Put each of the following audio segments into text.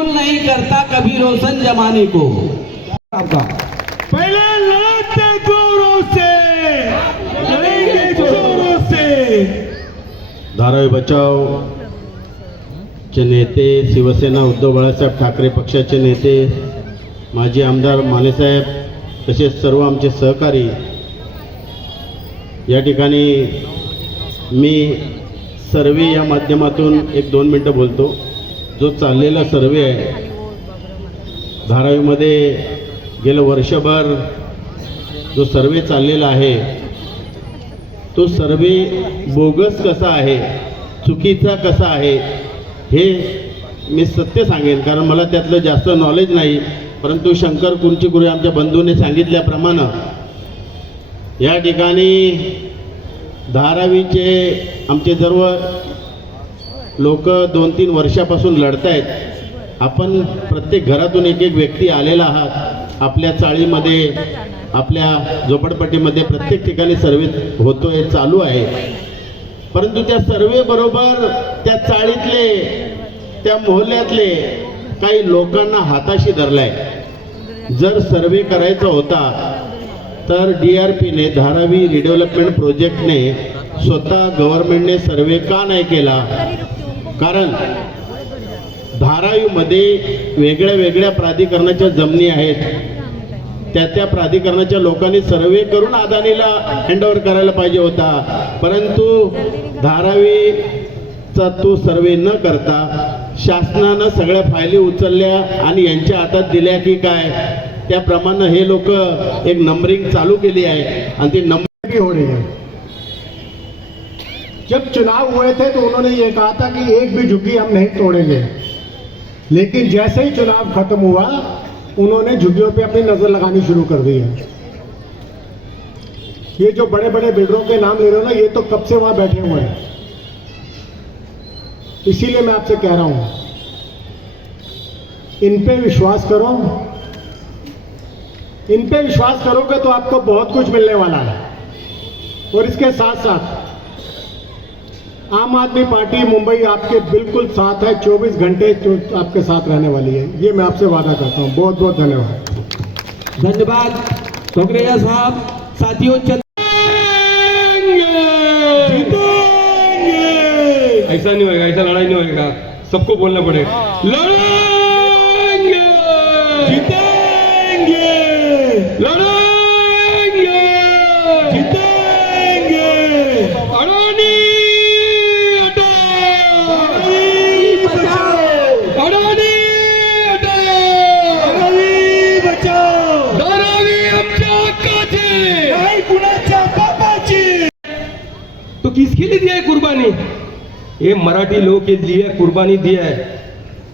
कबूल नहीं करता कभी रोशन जमाने को। आपका पहले लड़ते जोरों से, लड़ेंगे जोरों से। धारावी बचाव चे नेते, शिवसेना उद्धव बाळासाहेब ठाकरे पक्षाचे नेते, माजी आमदार मानेसाहेब, तसेच सर्व आमचे सहकारी, या ठिकाणी मी सर्वे या माध्यमातून 1-2 मिनटं बोलतो. जो चाललेला सर्वे आहे धारावीमध्ये गेलं वर्षभर जो सर्वे चाललेला आहे तो सर्वे बोगस कसा आहे, चुकीचा कसा आहे हे मी सत्य सांगेन, कारण मला त्यातलं जास्त नॉलेज नाही. परंतु शंकर कुंचीपुरे आमच्या बंधूने सांगितल्याप्रमाणे या ठिकाणी धारावीचे आमचे सर्व लोक 2-3 वर्षापासून लढत आहेत. आपण प्रत्येक घरातून एक व्यक्ती आलेला आहात. आपल्या चाळीमध्ये, आपल्या झोपडपट्टीमध्ये प्रत्येक ठिकाणी सर्वे होतोय, चालू आहे. परंतु त्या सर्वे बरोबर त्या चाळीतले, त्या मोहल्ल्यातले काही लोकांना हाताशी धरलाय. जर सर्वे करायचा होता तर DRPने, धारावी रिडेव्हलपमेंट प्रोजेक्टने, स्वतः गव्हर्नमेंटने सर्वे का नाही केला? कारण धारावीमध्ये वेगळ्या वेगळ्या प्राधिकरणाच्या जमिनी आहेत. त्या प्राधिकरणाच्या लोकांनी सर्वे करून अदानीला हँडओव्हर करायला पाहिजे होता. परंतु धारावीचा तो सर्वे न करता शासनानं सगळ्या फायली उचलल्या आणि यांच्या हातात दिल्या की काय, त्याप्रमाणे हे लोक एक नंबरिंग चालू केली आहे आणि ती नंबरिंग हो रही है. जब चुनाव हुए थे तो उन्होंने ये कहा था कि एक भी झुग्गी हम नहीं तोड़ेंगे, लेकिन जैसे ही चुनाव खत्म हुआ उन्होंने झुग्गियों पे अपनी नजर लगानी शुरू कर दी है. ये जो बड़े बड़े बिल्डरों के नाम ले रहे हो ना, ये तो कब से वहां बैठे हुए हैं. इसीलिए मैं आपसे कह रहा हूं, इन पे विश्वास करो. इन पे विश्वास करोगे तो आपको बहुत कुछ मिलने वाला है. और इसके साथ साथ आम आदमी पार्टी मुंबई आपके बिल्कुल साथ है, 24 घंटे आपके साथ रहने वाली है. ये मैं आपसे वादा करता हूं. बहुत बहुत धन्यवाद. धन्यवाद कोकरेजा साहब. साथियों ऐसा नहीं होएगा, ऐसा लड़ाई नहीं होएगा, सबको बोलना पड़ेगा. लड़ेंगे, जीतेंगे, लड़ेंगे, जीतेंगे. अडानी हटाओ, अडानी हटाओ, बचाओ. धारावी आमच्या हक्काची, नाही कुणाच्या बापाची. तो किसके लिए दिया है कुर्बानी? ये मराठी लोगों के लिए कुर्बानी दिया है.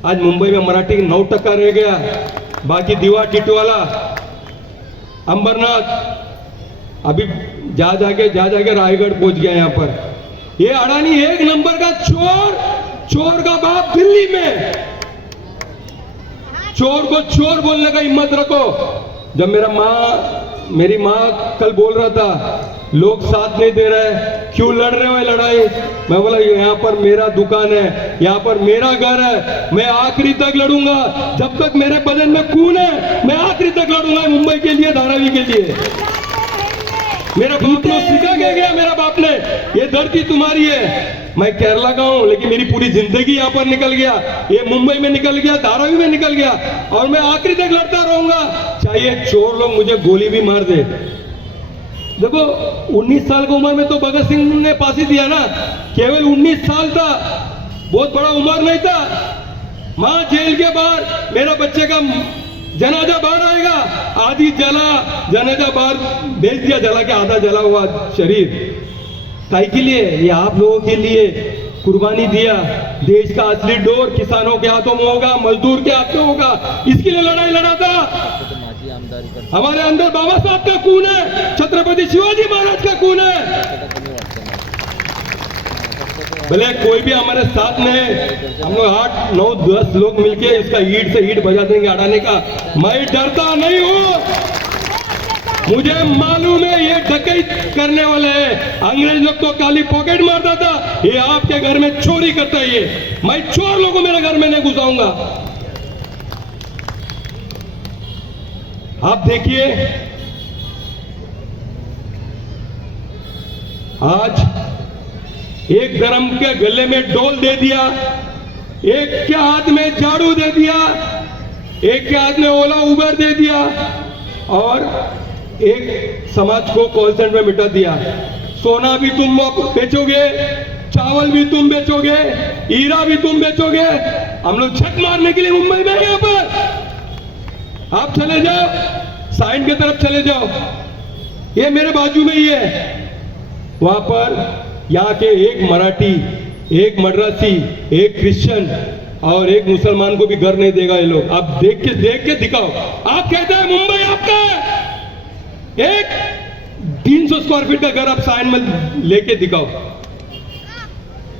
आज मुंबई में मराठी 9% रह गया, बाकी दीवा टिटवाला, अंबरनाथ, अभी जा जाके रायगढ़ पहुंच गया. यहाँ पर ये अडानी 1 नंबर का चोर, चोर का बाप दिल्ली में. चोर को चोर बोलने का हिम्मत रखो. जब मेरी माँ कल बोल रहा था लोग साथ नहीं दे रहे, क्यों लड़ रहे हो लड़ाई? मैं बोला यहाँ पर मेरा दुकान है, यहाँ पर मेरा घर है, मैं आखिरी तक लड़ूंगा. जब तक मेरे बदन में खून है मैं आखिरी तक लड़ूंगा मुंबई के लिए, धारावी के लिए. मेरा बाप को सिखा के गया, मेरा बाप ने, ये धरती तुम्हारी है. मैं केरला का हूं लेकिन मेरी पूरी जिंदगी यहाँ पर निकल गया, ये मुंबई में निकल गया, धारावी में निकल गया, और मैं आखिरी तक लड़ता रहूंगा, चाहे चोर लोग मुझे गोली भी मार दे. देखो 19 साल की उम्र में तो भगत सिंह ने फांसी दिया ना, केवल 19 साल था, बहुत बड़ा उम्र नहीं था. मां जेल के बाहर, मेरा बच्चे का जनाजा बाहर आएगा, आधी जला, जनाजा बाहर भेज दिया, जला के आधा जला हुआ शरीर. काहे के लिए? ये आप लोगों के लिए कुर्बानी दिया. देश का असली डोर किसानों के हाथों में होगा, मजदूर के हाथों में होगा, इसके लिए लड़ाई लड़ा था. हमारे अंदर बाबा साहब का खून है, छत्रपति शिवाजी महाराज का खून है. भले कोई भी हमारे साथ में, हम लोग 8, 9, 10 लोग मिलके इसका ईंट से ईंट बजा देंगे अडानी का. मैं डरता नहीं हूं, मुझे मालूम है ये डकैत करने वाले हैं. अंग्रेज लोग तो काली पॉकेट मारता था, ये आपके घर में चोरी करता है. ये मैं चोर लोगों मेरे घर में नहीं घुसाऊंगा. आप देखिए आज एक धर्म के गले में डोल दे दिया, एक के हाथ में झाड़ू दे दिया, एक के हाथ में ओला उबर दे दिया और एक समाज को कॉल सेंटर में मिटा दिया। सोना भी तुम बेचोगे, चावल भी तुम बेचोगे, हीरा भी तुम बेचोगे। हम लोग छक मारने के लिए मुंबई में यहाँ पर। आप चले जाओ, साइन की तरफ चले जाओ, ये मेरे बाजू में ही है। वहां पर यहाँ के एक मराठी, एक मद्रासी, एक क्रिश्चियन और एक मुसलमान को भी घर नहीं देगा ये लोग। आप देख के दिखाओ। आप कहते हैं मुंबई आपका है, एक 300 स्क्वायर फीट का घर आप साइन में लेके दिखाओ।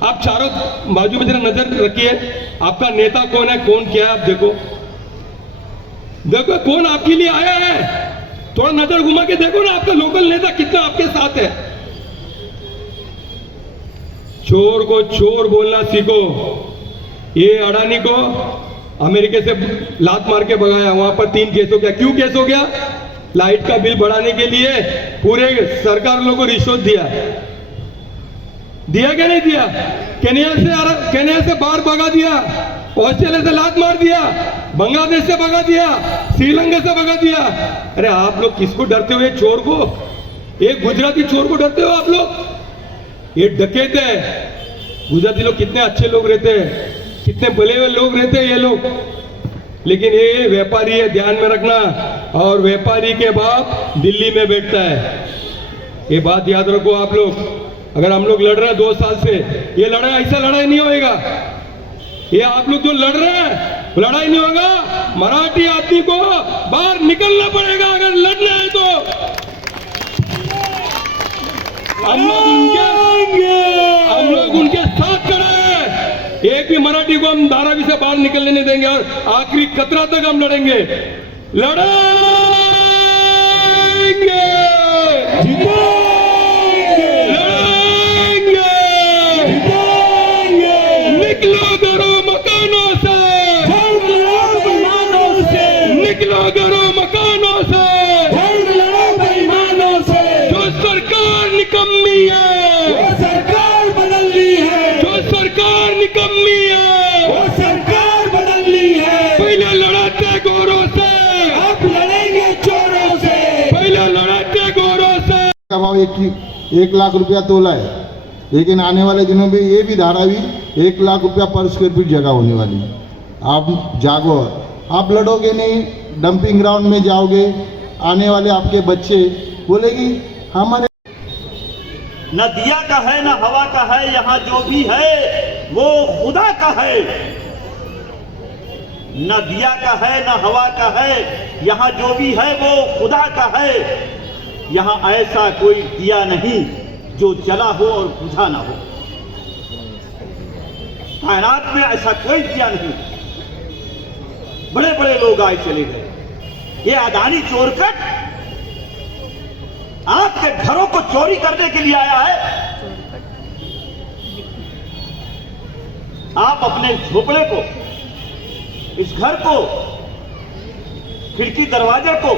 आप चारों बाजू में जरा नजर रखिए, आपका नेता कौन है, कौन क्या है, आप देखो देखो कौन आपके लिए आया है। थोड़ा नजर घुमा के देखो ना, आपका लोकल नेता कितना आपके साथ है। चोर को चोर बोलना सीखो। ये अडानी को अमेरिका से लात मार के भगाया, वहां पर 3 केस हो गया। क्यों केस हो गया? लाइट का बिल बढ़ाने के लिए पूरे सरकार लोगों को रिश्वत दिया क्या नहीं दिया? केन्या से बाहर भगा दिया, ऑस्ट्रेलिया से लात मार दिया, बांग्लादेश से भगा दिया, श्रीलंका से भगा दिया। अरे आप लोग किसको डरते हो? ये चोर को, एक गुजराती चोर को डरते हो आप लोग? ये डकैत है। गुजराती लोग कितने अच्छे लोग रहते हैं, कितने भले हुए लोग रहते हैं ये लोग, लेकिन ये व्यापारी है, ध्यान में रखना। और व्यापारी के बाप दिल्ली में बैठता है, ये बात याद रखो आप लोग। अगर हम लोग लड़ रहे हैं 2 साल से, ये लड़ाई ऐसा लड़ाई नहीं होएगा। ये आप लोग जो लड़ रहे हैं लड़ाई नहीं होगा। मराठी आदमी को बाहर निकलना पड़ेगा अगर लड़ना है तो। हम लोग उनके साथ खड़े हैं। एक भी मराठी को हम धारावी से बाहर निकलने नहीं देंगे और आखिरी खतरा तक हम लड़ेंगे, लड़ेंगे, निकलो घरों मकानों से, निकलो घरों मकानों से, जो सरकार निकम्मी है वो सरकार बदलनी है, जो सरकार निकम्मी है वो सरकार बदलनी है। पहले लड़ाते गोरों से, अब लड़ेंगे चोरों से, पहले लड़ाते गोरों से। का भाव 1 लाख रुपया तोला है, लेकिन आने वाले दिनों में ये भी धारावी 1 लाख रुपया पर स्क्वायर फीट जगह होने वाली है। आप जागो, आप लड़ोगे नहीं, डंपिंग ग्राउंड में जाओगे, आने वाले आपके बच्चे बोलेगी हमारे। न दिया का है न हवा का है, यहाँ जो भी है वो खुदा का है। न दिया का है न हवा का है, यहाँ जो भी है वो खुदा का है। यहाँ ऐसा कोई दिया नहीं जो जला हो और बुझा ना हो। कायनात में ऐसा कोई दिया नहीं। बड़े बड़े लोग आए चले गए, ये अडानी चोरकट आपके घरों को चोरी करने के लिए आया है। आप अपने झोपड़े को, इस घर को, खिड़की दरवाजे को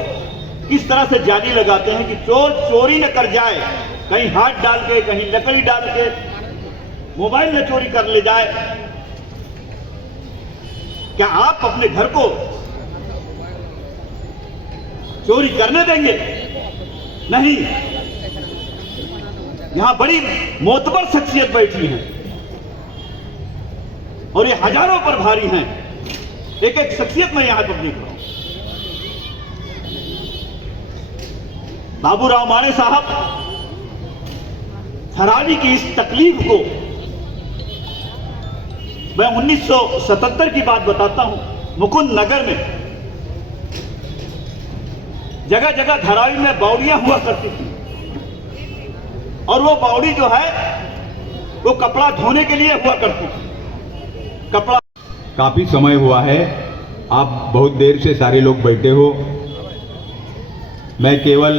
किस तरह से जाली लगाते हैं कि चोर चोरी न कर जाए, कहीं हाथ डाल के, कहीं लकड़ी डाल के, मोबाइल न चोरी कर ले जाए। क्या आप अपने घर को चोरी करने देंगे? नहीं। यहां बड़ी मोतबर शख्सियत बैठी है और ये हजारों पर भारी हैं। एक एक शख्सियत में यहां पर देख रहा हूं। बाबूराव माने साहब धरावी की इस तकलीफ को मैं 1977 की बात बताता हूं। मुकुंद नगर में जगह जगह धरावी में बावड़ियां हुआ करती थी और वो बावड़ी जो है वो कपड़ा धोने के लिए हुआ करती थी। कपड़ा काफी समय हुआ है, आप बहुत देर से सारे लोग बैठे हो। मैं केवल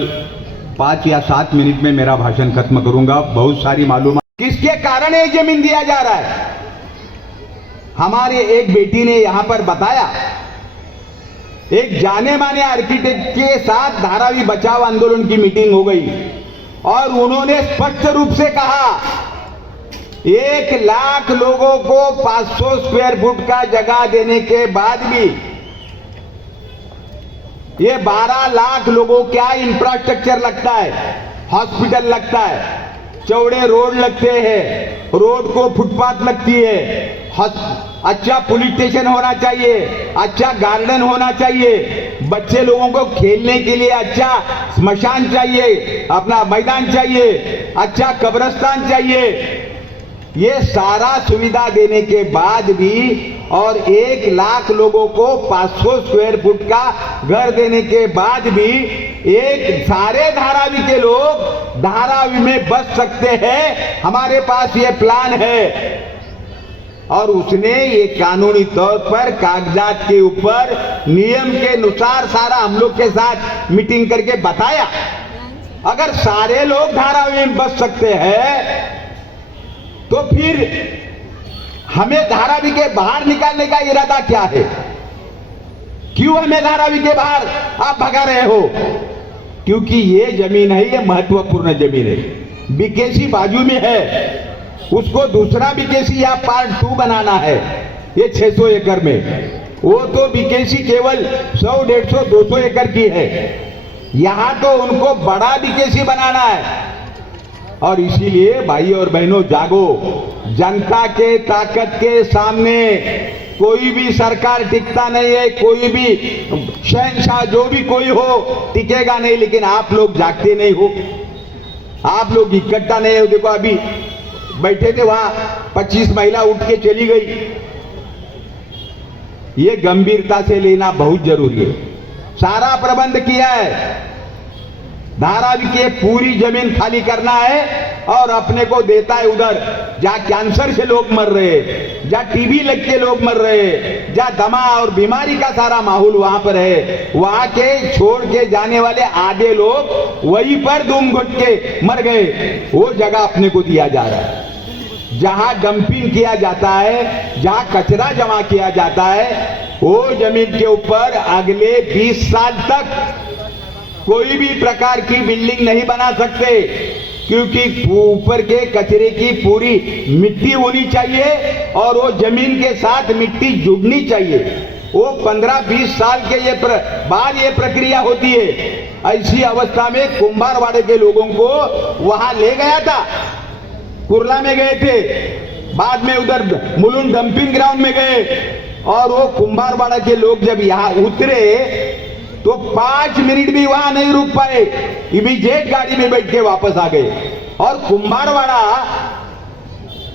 5 या 7 मिनट में मेरा भाषण खत्म करूंगा। बहुत सारी मालूमात किसके कारण ये जमीन दिया जा रहा है? हमारे एक बेटी ने यहां पर बताया एक जाने माने आर्किटेक्ट के साथ धारावी बचाओ आंदोलन की मीटिंग हो गई और उन्होंने स्पष्ट रूप से कहा 1 लाख लोगों को 500 स्क्वायर फुट का जगह देने के बाद भी ये 12 लाख लोगों क्या इंफ्रास्ट्रक्चर लगता है, हॉस्पिटल लगता है, चौड़े रोड लगते हैं, रोड को फुटपाथ लगती है, अच्छा पुलिस स्टेशन होना चाहिए, अच्छा गार्डन होना चाहिए, बच्चे लोगों को खेलने के लिए अच्छा स्मशान चाहिए, अपना मैदान चाहिए, अच्छा कब्रिस्तान चाहिए। ये सारा सुविधा देने के बाद भी और 1 लाख लोगों को 500 स्क्वायर फुट का घर देने के बाद भी एक सारे धारावी के लोग धारावी में बस सकते हैं, हमारे पास ये प्लान है। और उसने ये कानूनी तौर पर कागजात के ऊपर नियम के अनुसार सारा हम लोग के साथ मीटिंग करके बताया। अगर सारे लोग धारावी में बस सकते हैं तो फिर हमें धारावी के बाहर निकालने का इरादा क्या है? क्यों हमें धारावी के बाहर आप भगा रहे हो? क्योंकि ये जमीन है, ये महत्वपूर्ण जमीन है, बीकेसी बाजू में है, उसको दूसरा बीकेसी या पार्ट 2 बनाना है। ये 600 एकड़ में, वो तो बीकेसी केवल 100, 150, 200 एकड़ की है, यहां तो उनको बड़ा बीकेसी बनाना है। और इसीलिए भाई और बहनों जागो, जनता के ताकत के सामने कोई भी सरकार टिकता नहीं है, कोई भी शहंशाह जो भी कोई हो टिकेगा नहीं। लेकिन आप लोग जागते नहीं हो, आप लोग इकट्ठा नहीं हो। देखो अभी बैठे थे वहां 25 महिला उठ के चली गई। ये गंभीरता से लेना बहुत जरूरी है। सारा प्रबंध किया है, धारावी के पूरी जमीन खाली करना है और अपने को देता है उधर जहां कैंसर से लोग मर रहे, जहां टीबी लग के लोग मर रहे, जहां दमा और बीमारी का सारा माहौल वहां पर है, वहां के छोड़ के जाने वाले आधे लोग वहीं पर दुम घुट के मर गए। वो जगह अपने को दिया जा रहा है। जहां डंपिंग किया जाता है, जहां कचरा जमा किया जाता है, वो जमीन के ऊपर अगले 20 साल तक कोई भी प्रकार की बिल्डिंग नहीं बना सकते, क्योंकि ऊपर के कचरे की पूरी मिट्टी होनी चाहिए और वो जमीन के साथ मिट्टी जुड़नी चाहिए। वो 15-20 साल के बाद ये प्रक्रिया होती है। ऐसी अवस्था में कुंभारवाड़े के लोगों को वहां ले गया था, कुर्ला में गए थे, बाद में उधर मुलुंड डंपिंग ग्राउंड में गए, और वो कुंभारवाड़ा के लोग जब यहाँ उतरे तो 5 मिनट भी वहां नहीं रुक पाए, इमीडिएट गाड़ी में बैठ के वापस आ गए। और कुंभारवाड़ा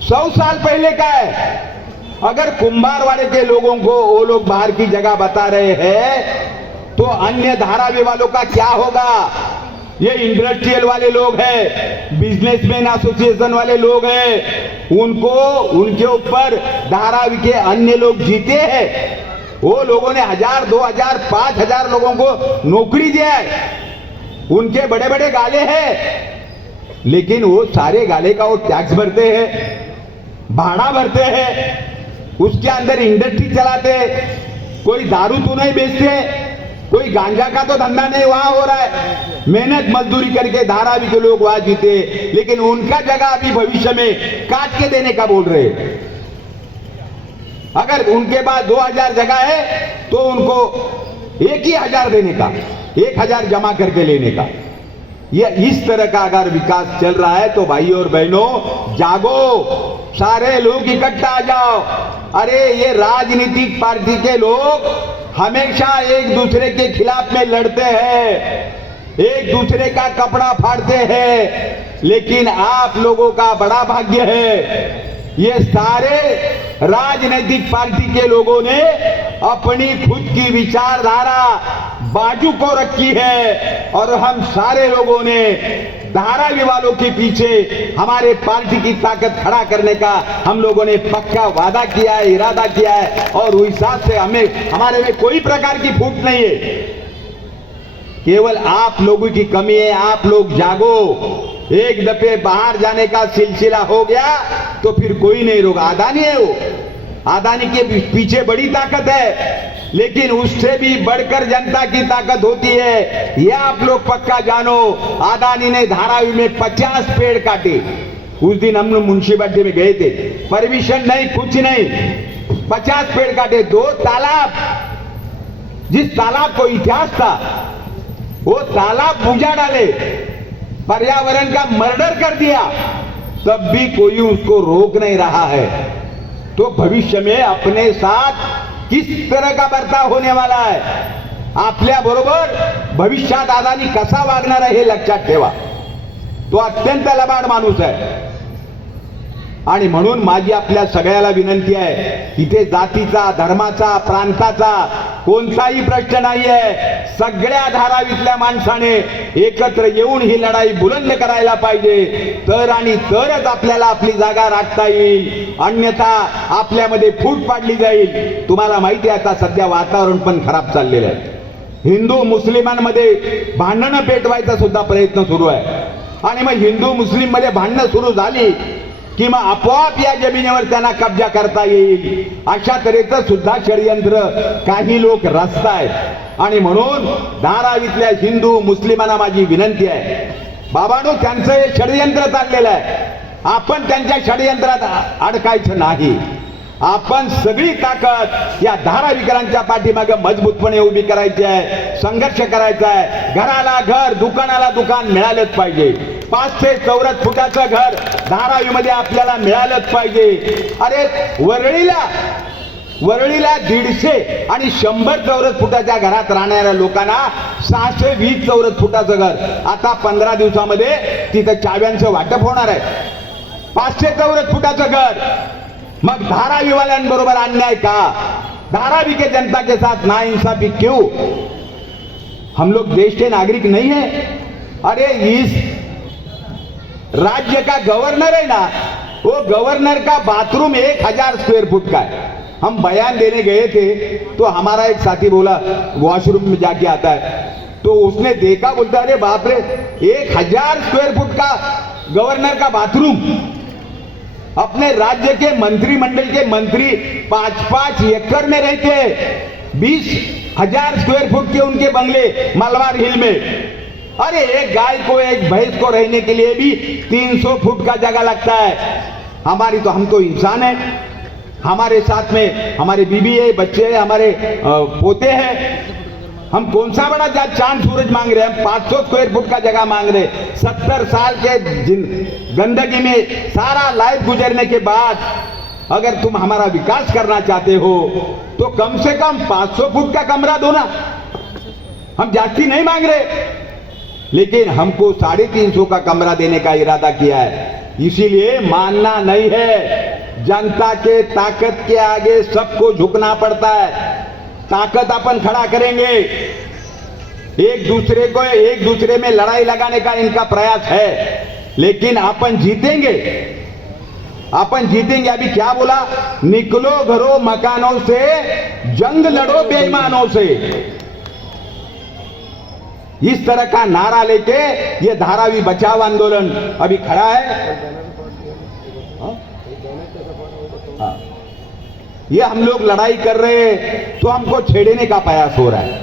100 साल पहले का है। अगर कुंभारवाड़े के लोगों को वो लोग बाहर की जगह बता रहे हैं तो अन्य धारावी वालों का क्या होगा? ये इंडस्ट्रियल वाले लोग हैं, बिजनेसमैन एसोसिएशन वाले लोग हैं, उनको उनके ऊपर धारावी के अन्य लोग जीते हैं। वो लोगों ने 1000, 2000, 5000 लोगों को नौकरी दिया है, उनके बड़े बड़े गाले हैं, लेकिन वो सारे गाले का वो टैक्स भरते हैं, भाड़ा भरते हैं, उसके अंदर इंडस्ट्री चलाते हैं। कोई दारू तो नहीं बेचते, कोई गांजा का तो धंधा नहीं वहां हो रहा है। मेहनत मजदूरी करके धारावी के लोग वहां जीते, लेकिन उनका जगह अभी भविष्य में काट के देने का बोल रहे। अगर उनके पास 2000 जगह है तो उनको 1000 देने का, 1000 जमा करके लेने का। ये इस तरह का अगर विकास चल रहा है तो भाई और बहनों जागो, सारे लोग इकट्ठा आ जाओ। अरे ये राजनीतिक पार्टी के लोग हमेशा एक दूसरे के खिलाफ में लड़ते हैं, एक दूसरे का कपड़ा फाड़ते हैं, लेकिन आप लोगों का बड़ा भाग्य है, ये सारे राजनीतिक पार्टी के लोगों ने अपनी खुद की विचारधारा बाजू को रखी है, और हम सारे लोगों ने धारावी वालों के पीछे हमारे पार्टी की ताकत खड़ा करने का हम लोगों ने पक्का वादा किया है, इरादा किया है, और उस हिसाब से हमारे में कोई प्रकार की फूट नहीं है। केवल आप लोगों की कमी है। आप लोग जागो, एक दफे बाहर जाने का सिलसिला हो गया तो फिर कोई नहीं रोका। अदानी है वो, अदानी के पीछे बड़ी ताकत है, लेकिन उससे भी बढ़कर जनता की ताकत होती है, यह आप लोग पक्का जानो। अदानी ने धारावी में 50 पेड़ काटे। उस दिन हम लोग मुंशीबड्डी में गए थे, परमिशन नहीं, कुछ नहीं, 50 पेड़ काटे। 2 तालाब, जिस तालाब को इतिहास था वो तालाब बुझा डाले, पर्यावरण का मर्डर कर दिया, तब भी कोई उसको रोक नहीं रहा है। तो भविष्य में अपने साथ किस तरह का बर्ताव होने वाला है, आपल्या बरोबर भविष्यात अदानी कसा वागणार आहे हे लक्षात ठेवा। तो अत्यंत लबाड माणूस आहे आणि म्हणून माझी आपल्या सगळ्याला विनंती आहे, इथे जातीचा, धर्माचा, प्रांताचा कोणताही प्रश्न नाही आहे। सगळ्या धारावीतल्या माणसाने एकत्र येऊन ही लढाई बुलंद करायला पाहिजे, तर आणि तरच आपल्याला आपली जागा राखता येईल, अन्यथा आपल्यामध्ये फूट पाडली जाईल। तुम्हाला माहिती आहे आता सध्या वातावरण पण खराब चाललेलं आहे, हिंदू मुस्लिमांमध्ये भांडणं पेटवायचा सुद्धा प्रयत्न सुरू आहे, आणि मग हिंदू मुस्लिम मध्ये भांडणं सुरू झाली की मग आपोआप या जमिनीवर त्यांना कब्जा करता येईल, अशा तऱ्हेचं सुद्धा षडयंत्र काही लोक रचतायत। आणि म्हणून धारावीतल्या हिंदू मुस्लिमांना माझी विनंती आहे, बाबांनो, त्यांचं हे षडयंत्र चाललेलं आहे, आपण त्यांच्या षडयंत्रात अडकायचं नाही। आपण सगळी ताकद या धारावीकरांच्या पाठीमागे मजबूतपणे उभी करायची आहे, संघर्ष करायचा आहे। घराला घर, दुकानाला दुकान मिळालंच पाहिजे। 500 चौरस फुटाचं घर धारावीमध्ये आपल्याला मिळालंच पाहिजे। अरे वरळीला 150 आणि 100 चौरस फुटाच्या घरात राहणाऱ्या लोकांना 620 चौरस फुटाचं घर आता 15 दिवसामध्ये तिथं चाव्यांचं वाटप होणार आहे। 500 चौरस फुटाचं घर, मग धारावी वाल्यांबरोबर अन्याय का? धारावी के जनता के साथ नाइंसाफी क्यों? हम लोग देश के नागरिक नहीं है? अरे इस राज्य का गवर्नर है ना, वो गवर्नर का बाथरूम 1000 स्क्वायर फुट का है। हम बयान देने गए थे तो हमारा एक साथी बोला वॉशरूम में जाके आता है, तो उसने देखा, बोलता अरे बाप रे, 1000 स्क्वायर फुट का गवर्नर का बाथरूम। अपने राज्य के मंत्रिमंडल के मंत्री 5-5 एकड़ में रहते हैं, 20,000 स्क्वायर फुट के उनके बंगले मलबार हिल में। अरे एक गाय को, एक भैंस को रहने के लिए भी 300 फुट का जगह लगता है। हम तो इंसान है, हमारे साथ में हमारे बीबी है, बच्चे हैं, हमारे पोते हैं। हम कौन सा बड़ा चांद सूरज मांग रहे हैं? हम 500 स्क्वायर फुट का जगह मांग रहे। 70 साल के गंदगी में सारा लाइफ गुजरने के बाद अगर तुम हमारा विकास करना चाहते हो तो कम से कम 500 फुट का कमरा दो ना। हम जास्ती नहीं मांग रहे, लेकिन हमको 350 का कमरा देने का इरादा किया है। इसीलिए मानना नहीं है, जनता के ताकत के आगे सबको झुकना पड़ता है। ताकत अपन खड़ा करेंगे, एक दूसरे में लड़ाई लगाने का इनका प्रयास है, लेकिन अपन जीतेंगे। अभी क्या बोला? निकलो घरों मकानों से, जंग लड़ो बेईमानों से। इस तरह का नारा लेके ये धारावी बचाव आंदोलन अभी खड़ा है। ये हम लोग लड़ाई कर रहे हैं तो हमको छेड़ने का प्रयास हो रहा है,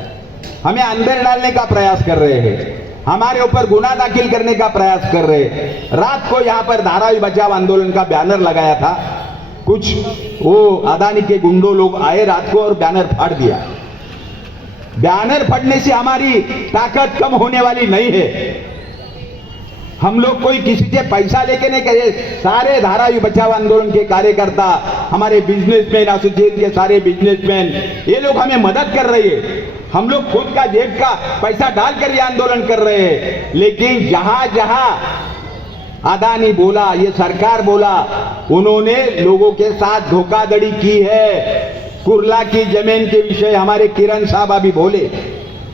हमें अंदर डालने का प्रयास कर रहे हैं, हमारे ऊपर गुनाह दाखिल करने का प्रयास कर रहे हैं। रात को यहां पर धारावी बचाव आंदोलन का बैनर लगाया था, कुछ वो अदानी के गुंडों लोग आए रात को और बैनर फाड़ दिया। बैनर फटने से हमारी ताकत कम होने वाली नहीं है। हम लोग कोई किसी से पैसा लेके नहीं करे। सारे धारावी बचाव आंदोलन के कार्यकर्ता, हमारे बिजनेसमैन, एसोसिएशन के सारे बिजनेसमैन, ये लोग हमें मदद कर रहे हैं। हम लोग खुद का जेब का पैसा डालकर ये आंदोलन कर रहे हैं। लेकिन जहां जहां अदानी बोला, ये सरकार बोला, उन्होंने लोगों के साथ धोखाधड़ी की है। कुर्ला की जमीन के विषय हमारे किरण साहब अभी बोले,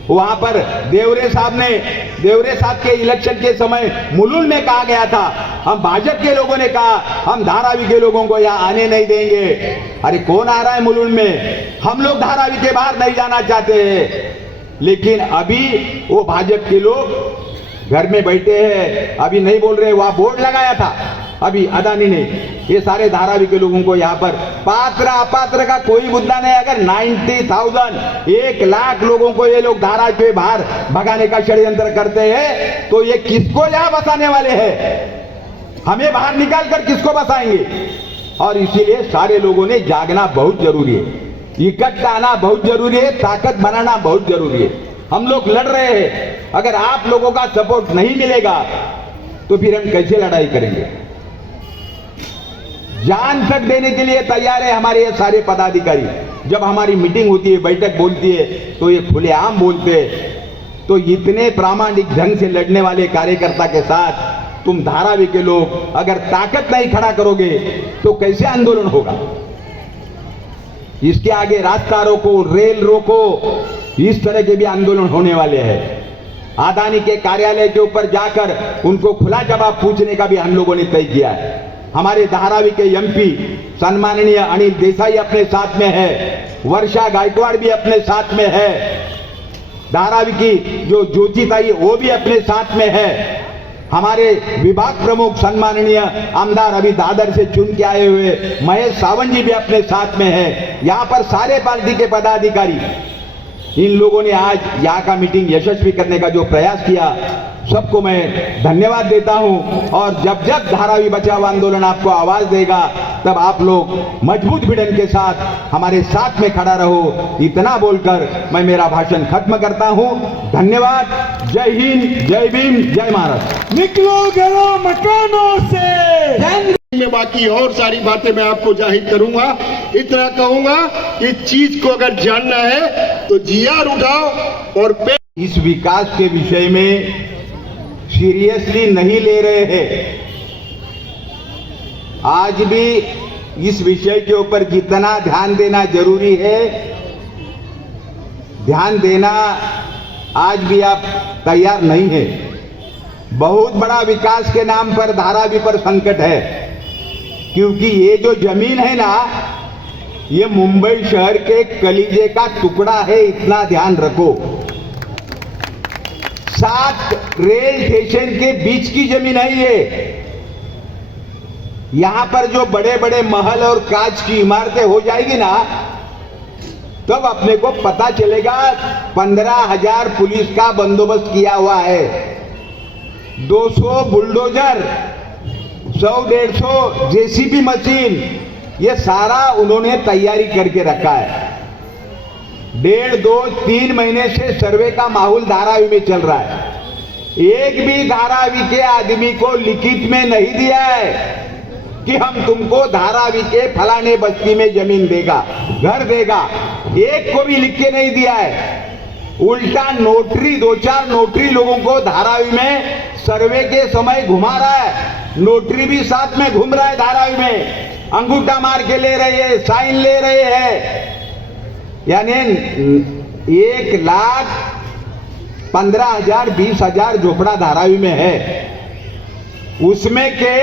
वहां पर देवरे साहब के इलेक्शन के समय मुलुंड में कहा गया था, हम भाजपा के लोगों ने कहा हम धारावी के लोगों को यहाँ आने नहीं देंगे। अरे कौन आ रहा है मुलुंड में? हम लोग धारावी के बाहर नहीं जाना चाहते हैं। लेकिन अभी वो भाजपा के लोग घर में बैठे हैं, अभी नहीं बोल रहे। वहां बोर्ड लगाया था, अभी अदानी ने ये सारे धारावी के लोगों को यहाँ पर पात्र अपात्र का कोई मुद्दा नहीं। अगर 90,000 1 लाख लोगों को ये लोग धारावी के बाहर भगाने का षड्यंत्र करते हैं तो ये किसको यहाँ बसाने वाले हैं? हमें बाहर निकाल कर किसको बसाएंगे? और इसीलिए सारे लोगों ने जागना बहुत जरूरी है, इकट्ठा आना बहुत जरूरी है, ताकत बनाना बहुत जरूरी है। हम लोग लड़ रहे हैं, अगर आप लोगों का सपोर्ट नहीं मिलेगा तो फिर हम कैसे लड़ाई करेंगे? जान तक देने के लिए तैयार है हमारे ये सारे पदाधिकारी। जब हमारी मीटिंग होती है, बैठक बोलती है तो ये खुलेआम बोलते हैं। तो इतने प्रामाणिक ढंग से लड़ने वाले कार्यकर्ता के साथ तुम धारावी के लोग अगर ताकत नहीं खड़ा करोगे तो कैसे आंदोलन होगा? इसके आगे रास्ता रोको, रेल रोको, इस तरह के भी आंदोलन होने वाले हैं। अदानी के कार्यालय के ऊपर जाकर उनको खुला जवाब पूछने का भी हम लोगों ने तय किया है। हमारे धारावी के एमपी सम्माननीय अनिल देसाई अपने साथ में है, वर्षा गायकवाड़ भी अपने साथ में है, धारावी की जो ज्योतिताई वो भी अपने साथ में है, हमारे विभाग प्रमुख सम्माननीय आमदार अभी दादर से चुन के आए हुए महेश सावंत जी भी अपने साथ में है। यहाँ पर सारे पार्टी के पदाधिकारी, इन लोगों ने आज यहाँ का मीटिंग यशस्वी करने का जो प्रयास किया, सबको मैं धन्यवाद देता हूं। और जब जब धारावी बचाओ आंदोलन आपको आवाज देगा तब आप लोग मजबूत भिड़न के साथ हमारे साथ में खड़ा रहो। इतना बोलकर मैं मेरा भाषण खत्म करता हूं। धन्यवाद। जय हिंद, जय भीम, जय महाराष्ट्र। निकलो घरों मकानों से। में बाकी और सारी बातें मैं आपको जाहिर करूंगा। इतना कहूंगा कि चीज को अगर जानना है तो जियार उठाओ और इस विकास के विषय में सीरियसली नहीं ले रहे हैं। आज भी इस विषय के ऊपर जितना ध्यान देना जरूरी है, ध्यान देना आज भी आप तैयार नहीं है। बहुत बड़ा विकास के नाम पर धारावी पर संकट है, क्योंकि ये जो जमीन है ना, ये मुंबई शहर के कलीजे का टुकड़ा है, इतना ध्यान रखो। 7 रेल स्टेशन के बीच की जमीन है ये। यहां पर जो बड़े बड़े महल और कांच की इमारतें हो जाएगी ना, तब अपने को पता चलेगा 15,000 पुलिस का बंदोबस्त किया हुआ है, 200 बुलडोजर, 100-150 जेसीबी मशीन, ये सारा उन्होंने तैयारी करके रखा है। 1.5-2-3 महीने से सर्वे का माहौल धारावी में चल रहा है। एक भी धारावी के आदमी को लिखित में नहीं दिया है कि हम तुमको धारावी के फलाने बस्ती में जमीन देगा, घर देगा, एक को भी लिख के नहीं दिया है। उल्टा नोटरी, 2-4 नोटरी लोगों को धारावी में सर्वे के समय घुमा रहा है। नोटरी भी साथ में घूम रहा है धारावी में, अंगूठा मार के ले रहे हैं, साइन ले रहे हैं। यानी 1,15,000 20,000 झोपड़ा धारावी में है, उसमें के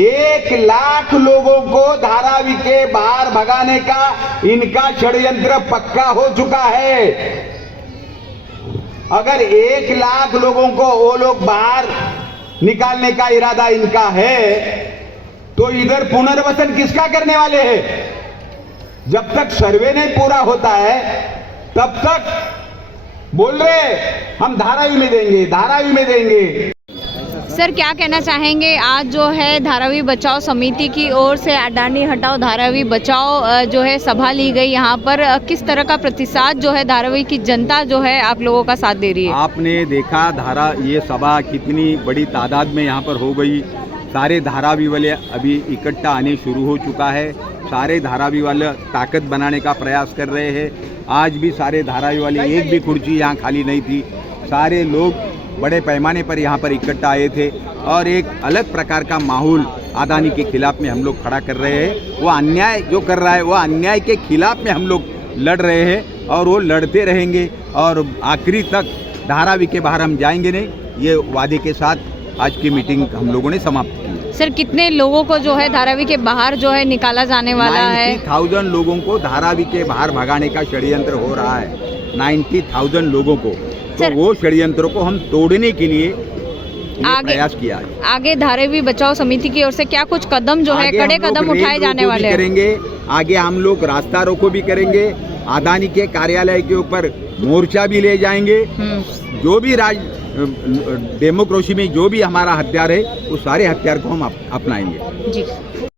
1 लाख लोगों को धारावी के बाहर भगाने का इनका षड्यंत्र पक्का हो चुका है। अगर 1 लाख लोगों को वो लोग बाहर निकालने का इरादा इनका है तो इधर पुनर्वसन किसका करने वाले हैं? जब तक सर्वे नहीं पूरा होता है तब तक बोल रहे हम धारावी में देंगे, धारावी में देंगे। सर, क्या कहना चाहेंगे? आज जो है धारावी बचाओ समिति की ओर से अडानी हटाओ धारावी बचाओ जो है सभा ली गई, यहाँ पर किस तरह का प्रतिसाद जो है धारावी की जनता जो है आप लोगों का साथ दे रही है? आपने देखा ये सभा कितनी बड़ी तादाद में यहाँ पर हो गई। सारे धारावी वाले अभी इकट्ठा आने शुरू हो चुका है। सारे धारावी वाले ताकत बनाने का प्रयास कर रहे हैं। आज भी सारे धारावी वाले, एक भी कुर्सी यहाँ खाली नहीं थी। सारे लोग बड़े पैमाने पर यहाँ पर इकट्ठा आए थे और एक अलग प्रकार का माहौल अदानी के खिलाफ में हम लोग खड़ा कर रहे हैं। वो अन्याय जो कर रहा है, वो अन्याय के खिलाफ में हम लोग लड़ रहे हैं और वो लड़ते रहेंगे और आखिरी तक धारावी के बाहर हम जाएंगे नहीं, ये वादे के साथ आज की मीटिंग हम लोगों ने समाप्त की। सर, कितने लोगों को जो है धारावी के बाहर जो है निकाला जाने वाला है? 90,000 लोगों को धारावी के बाहर भगाने का षड्यंत्र हो रहा है। 90,000 लोगों को। तो वो षड्यंत्र को हम तोड़ने के लिए ये प्रयास किया है। आगे धारावी बचाओ समिति की ओर से क्या कुछ कदम जो है, आगे कड़े हम लोग कदम रेल उठाए जाने रोको वाले भी हैं? करेंगे। आगे हम लोग रास्ता रोको भी करेंगे, अदानी के कार्यालय के ऊपर मोर्चा भी ले जाएंगे। जो भी डेमोक्रेसी में जो भी हमारा हथियार है, वो सारे हथियार को हम अपनाएंगे। जी।